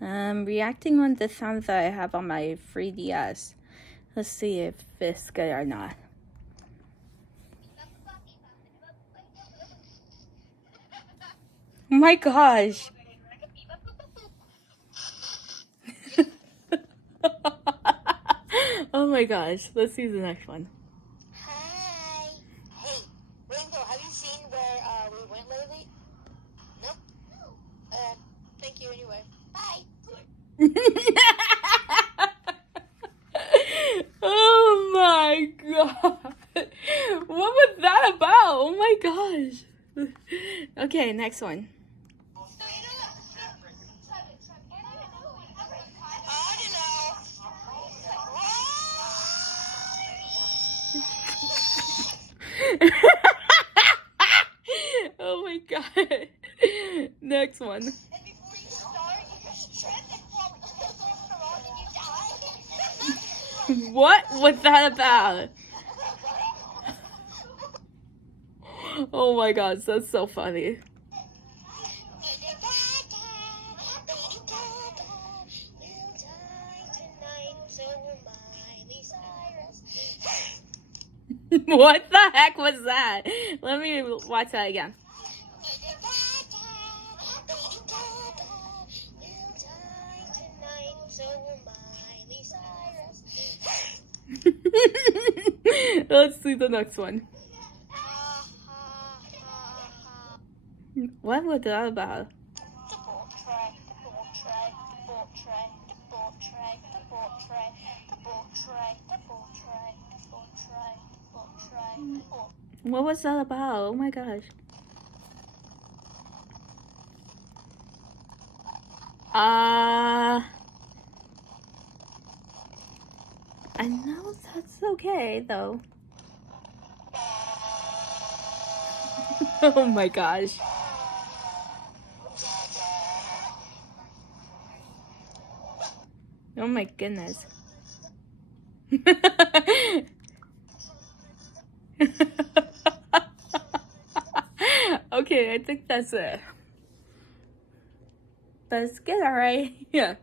Reacting on the sounds that I have on my 3DS. Let's see if it's good or not. Oh my gosh. Oh my gosh. Let's see the next one. Hi. Hey, Rainbow, have you seen where we went lately? Nope. Thank you anyway. Bye. Oh my god. What was that about? Oh my gosh. Okay, next one. Oh my god. Next one. And before you start, you just trip and fall off the road and you die. What was that about? Oh my gosh, that's so funny. What the heck was that? Let me watch that again. Let's see the next one. What was that about? What was that about? Oh my gosh. I know that's okay though. Oh my gosh. Oh my goodness. Okay, I think that's it. But it's good, alright? Yeah.